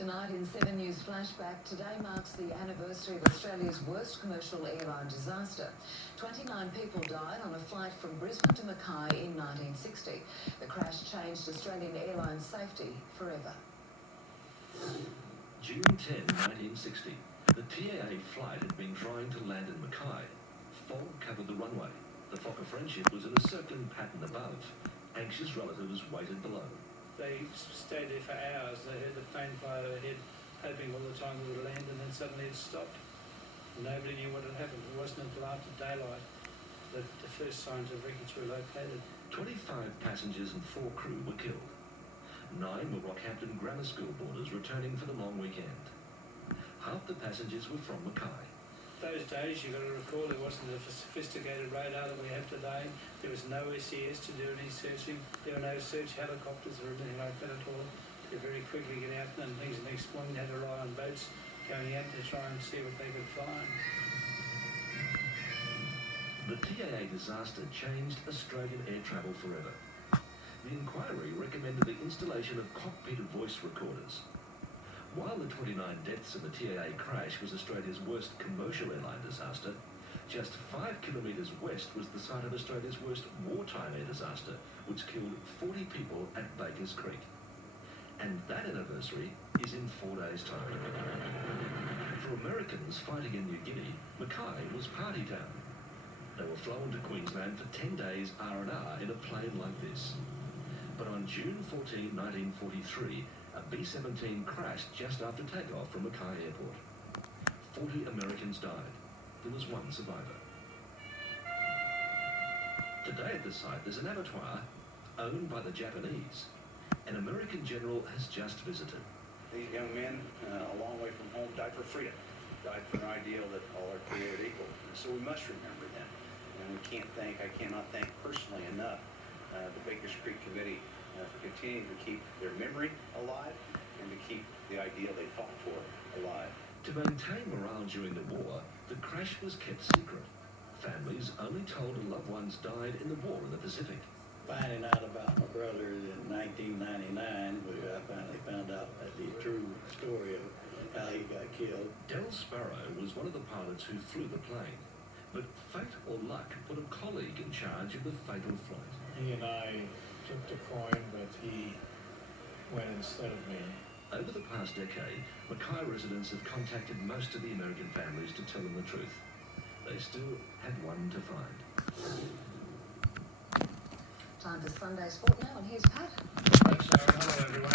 Tonight in 7 News Flashback, today marks the anniversary of Australia's worst commercial airline disaster. 29 people died on a flight from Brisbane to Mackay in 1960. The crash changed Australian airline safety forever. June 10, 1960. The TAA flight had been trying to land in Mackay. Fog covered the runway. The flock of Friendship was in a circling pattern above. Anxious relatives waited below. They stayed there for hours. They heard the plane fly overhead, hoping all the time it would land, and then suddenly it stopped. Nobody knew what had happened. It wasn't until after daylight that the first signs of wreckage were located. 25 passengers and 4 crew were killed. 9 were Rockhampton Grammar School boarders returning for the long weekend. Half the passengers were from Mackay. Those days, you've got to recall, there wasn't a sophisticated radar that we have today. There was no SES to do any searching. There were no search helicopters or anything like that at all. They very quickly get out and things. The next morning they had to rely on boats going out to try and see what they could find. The TAA disaster changed Australian air travel forever. The inquiry recommended the installation of cockpit voice recorders. While the 29 deaths in the TAA crash was Australia's worst commercial airline disaster, just 5 kilometres west was the site of Australia's worst wartime air disaster, which killed 40 people at Bakers Creek. And that anniversary is in 4 days' time. For Americans fighting in New Guinea, Mackay was party town. They were flown to Queensland for 10 days R&R in a plane like this. But on June 14, 1943, a B-17 crashed just after takeoff from Mackay Airport. 40 Americans died. There was 1 survivor. Today at the site there's an abattoir owned by the Japanese. An American general has just visited. These young men, a long way from home, died for freedom. Died for an ideal that all are created equal. And so we must remember them. And I cannot thank personally enough the Bakers Creek Committee for continuing to keep their memory alive and to keep the ideal they fought for alive. To maintain morale during the war, the crash was kept secret. Families only told loved ones died in the war in the Pacific. Finding out about my brother in 1999, I finally found out the true story of how he got killed. Del Sparrow was one of the pilots who flew the plane, but fate or luck put a colleague in charge of the fatal flight. He and I took the coin, but he went instead of me. Over the past decade, Mackay residents have contacted most of the American families to tell them the truth. They still have one to find. Time for Sunday Sport now, and here's Pat. Thanks, Aaron. Hello, everyone.